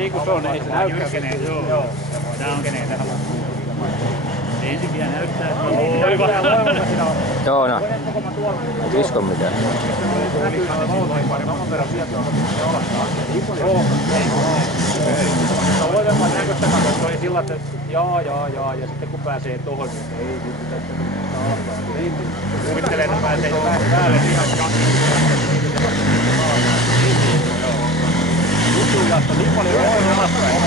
Niin kuin se on, ei se näykään. Joo. Tää on keneen tähän loppuun. Ensin vielä näyttää, että on Oiva. Joo, no. Kiskon mitään. Se on voimakkaan näköistä katsoa, se oli sillä, että jaa, ja sitten kun pääsee tohon, niin ei sitten tästä alkaa. Kuvittelee, että pääsee päälle ihan Jutujasta niin paljon alaspäin.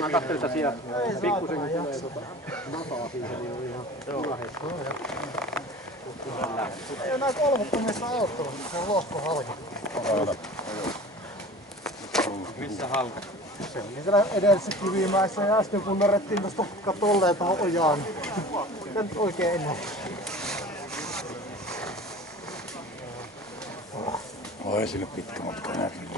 Mä katselin, että siellä pikkusen tulee mataa siitä, niin on ihan punahessa. Ei ole näin kolmottomissa auttanut, se on lohko halka. Missä halka? Se oli siellä edellisessä Kivimäessä ja äsken kun narrettiin tuosta katolleen tuohon ojaan. Mitä nyt oikein ennen? Oi, sille pitkä matka näkyy.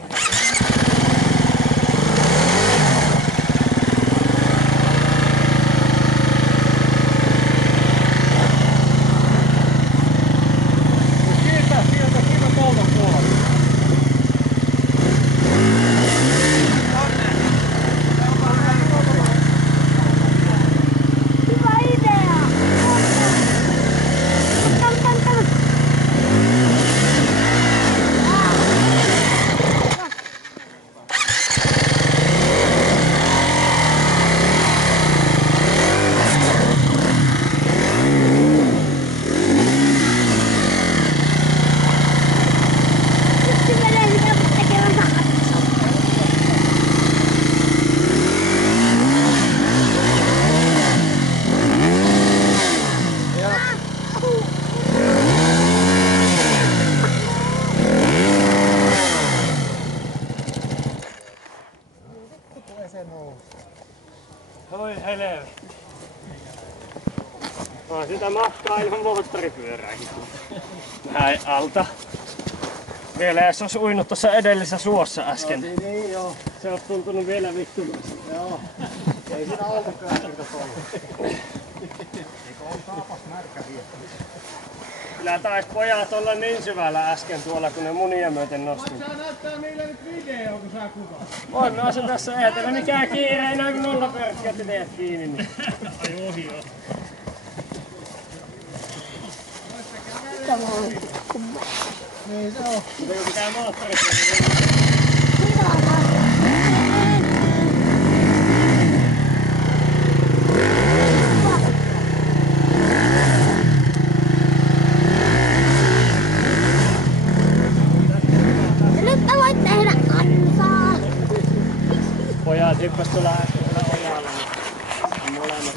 Oi helvetti. On sitä matkaa ilman moottoripyörääkin. Näin alta. Vielä jos olisi uinut tuossa edellisessä suossa äsken. Niin joo. Se olisi tuntunut vielä vittumasta. Joo. Ei siinä oltukaan äsken tuolla. Eikö ole saapas märkä vielä? Kyllä taisi pojat olla niin syvällä äsken tuolla, kun ne munia myöten nosti. Saa näyttää meille nyt video, kun sä kuvaat. Oi, mä asun tässä ajatella mikään kiire, enää kuin 0 pörkkiä, että teet kiinni. Niin. Ai ohi on. Niin se on. Mutta kun pitää moottorit. Pojat hyppäs tuolla äsken ojalla, niin molemmat.